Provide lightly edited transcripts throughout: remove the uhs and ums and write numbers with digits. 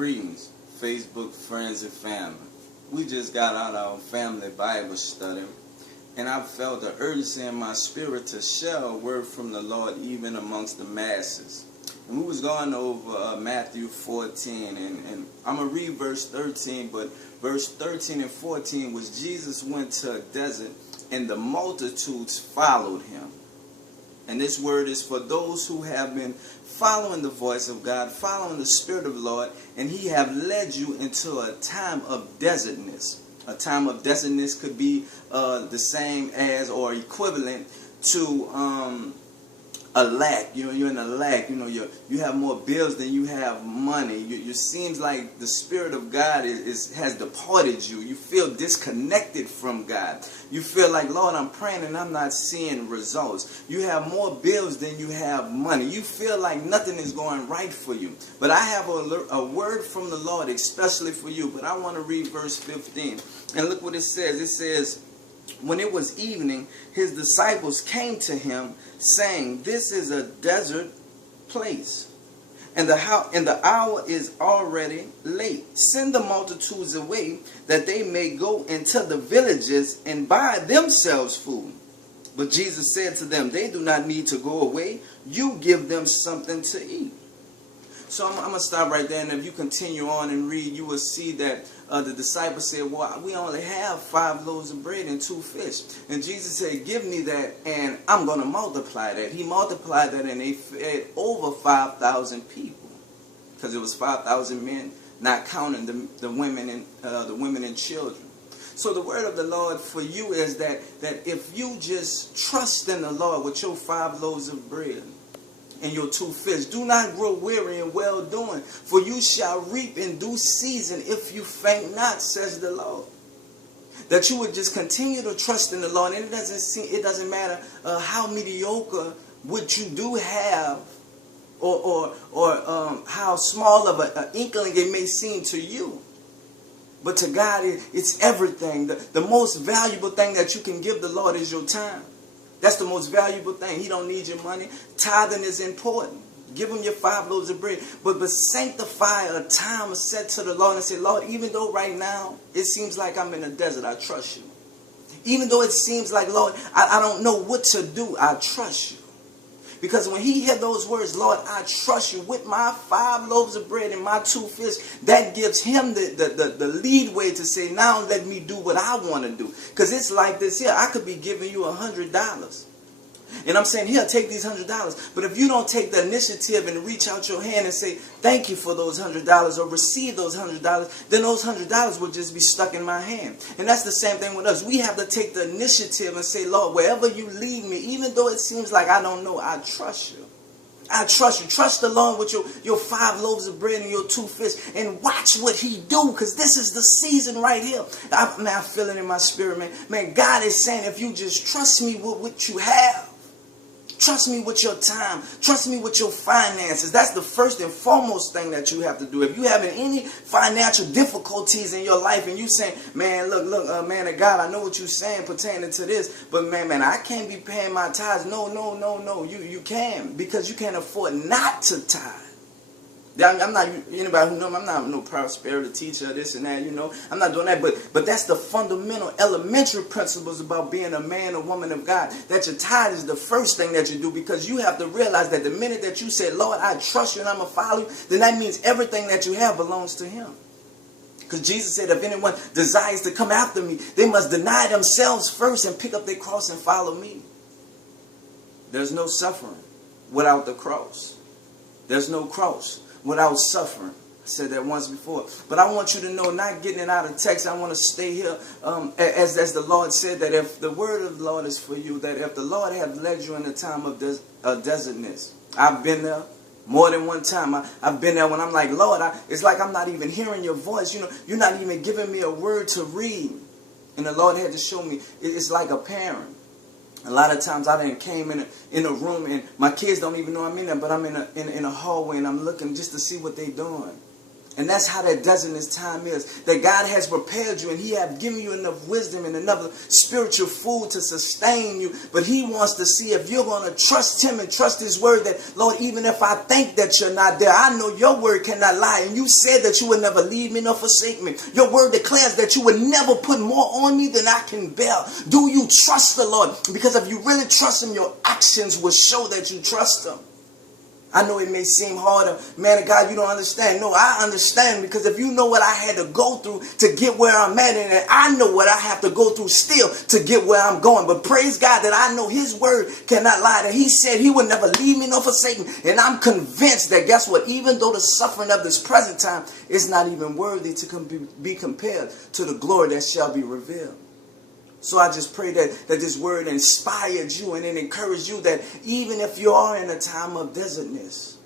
Greetings, Facebook friends and family. We just got out our family Bible study, and I felt the urgency in my spirit to share a word from the Lord even amongst the masses. And we was going over Matthew 14, and I'm going to read verse 13, but verse 13 and 14 was Jesus went to a desert, and the multitudes followed him. And this word is for those who have been following the voice of God, following the Spirit of the Lord, and He have led you into a time of desertness. A time of desertness could be the same as or equivalent to a lack. You're in a lack. You have more bills than you have money. It seems like the Spirit of God has departed you. You feel disconnected from God. You feel like, Lord, I'm praying and I'm not seeing results. You have more bills than you have money. You feel like nothing is going right for you. But I have a word from the Lord especially for you. But I want to read verse 15. And look what it says. It says, when it was evening, his disciples came to him, saying, "This is a desert place, and the hour is already late. Send the multitudes away, that they may go into the villages and buy themselves food." But Jesus said to them, "They do not need to go away. You give them something to eat." So I'm going to stop right there, and if you continue on and read, you will see that the disciples said, "Well, we only have 5 loaves of bread and 2 fish." And Jesus said, "Give me that, and I'm going to multiply that." He multiplied that, and they fed over 5,000 people, because it was 5,000 men, not counting the women and children. So the word of the Lord for you is that if you just trust in the Lord with your 5 loaves of bread and your 2 fish, do not grow weary in well doing, for you shall reap in due season if you faint not, says the Lord. That you would just continue to trust in the Lord, and it doesn't matter how mediocre what you do have, or how small of an inkling it may seem to you. But to God, it's everything. The most valuable thing that you can give the Lord is your time. That's the most valuable thing. He don't need your money. Tithing is important. Give him your 5 loaves of bread. But sanctify a time set to the Lord and say, "Lord, even though right now it seems like I'm in a desert, I trust you. Even though it seems like, Lord, I don't know what to do, I trust you." Because when he heard those words, "Lord, I trust you with my 5 loaves of bread and my 2 fish," that gives him the lead way to say, "Now let me do what I want to do." Because it's like this here. I could be giving you $100. And I'm saying, "Here, take these $100. But if you don't take the initiative and reach out your hand and say, "Thank you for those $100 or receive those $100, then those $100 will just be stuck in my hand." And that's the same thing with us. We have to take the initiative and say, "Lord, wherever you lead me, even though it seems like I don't know, I trust you. I trust you." Trust the Lord with your 5 loaves of bread and your 2 fish, and watch what he do, because this is the season right here. I feel it in my spirit, man. Man, God is saying, if you just trust me with what you have, trust me with your time, trust me with your finances. That's the first and foremost thing that you have to do. If you having any financial difficulties in your life and you saying, "Man, look, man of God, I know what you're saying pertaining to this, but man, I can't be paying my tithes." No. You can, because you can't afford not to tithe. I'm not, anybody who knows me, I'm not no prosperity teacher, this and that, I'm not doing that, but that's the fundamental elementary principles about being a man or woman of God, that your tithe is the first thing that you do, because you have to realize that the minute that you say, "Lord, I trust you and I'm going to follow you," then that means everything that you have belongs to him. Because Jesus said, "If anyone desires to come after me, they must deny themselves first and pick up their cross and follow me." There's no suffering without the cross. There's no cross without suffering. I said that once before. But I want you to know, not getting it out of text, I want to stay here as the Lord said, that if the word of the Lord is for you, that if the Lord have led you in a time of desertness. I've been there more than one time. I've been there when I'm like, "Lord, it's like I'm not even hearing your voice. You're not even giving me a word to read." And the Lord had to show me, it's like a parent. A lot of times I came in a room and my kids don't even know I'm in there, but I'm in a hallway and I'm looking just to see what they're doing. And that's how that desertness time is. That God has prepared you and he has given you enough wisdom and enough spiritual food to sustain you. But he wants to see if you're going to trust him and trust his word that, Lord, even if I think that you're not there, I know your word cannot lie. And you said that you would never leave me nor forsake me. Your word declares that you would never put more on me than I can bear. Do you trust the Lord? Because if you really trust him, your actions will show that you trust him. I know it may seem harder. Man of God, you don't understand. No, I understand, because if you know what I had to go through to get where I'm at, and I know what I have to go through still to get where I'm going. But praise God that I know his word cannot lie. That he said he would never leave me nor forsake me. And I'm convinced that, guess what? Even though the suffering of this present time is not even worthy to be compared to the glory that shall be revealed. So I just pray that this word inspired you and it encouraged you that even if you are in a time of desertness,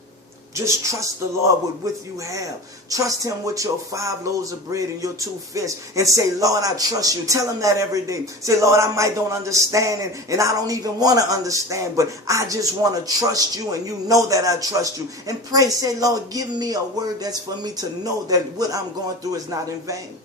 just trust the Lord with what you have. Trust him with your 5 loaves of bread and your 2 fish. And say, Lord, I trust you. Tell him that every day. Say, Lord, I might don't understand and I don't even want to understand, but I just want to trust you, and you know that I trust you. And pray, say, Lord, give me a word that's for me to know that what I'm going through is not in vain.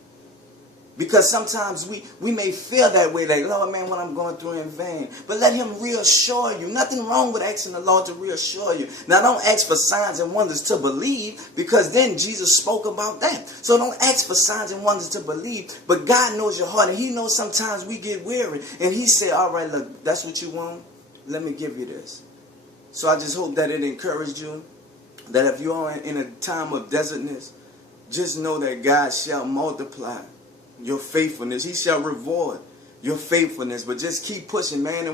Because sometimes we may feel that way, like, Lord, man, what I'm going through in vain. But let him reassure you. Nothing wrong with asking the Lord to reassure you. Now, don't ask for signs and wonders to believe, because then Jesus spoke about that. So don't ask for signs and wonders to believe. But God knows your heart, and he knows sometimes we get weary. And he said, all right, look, that's what you want? Let me give you this. So I just hope that it encouraged you, that if you are in a time of desertness, just know that God shall multiply your faithfulness. He shall reward your faithfulness. But just keep pushing, man.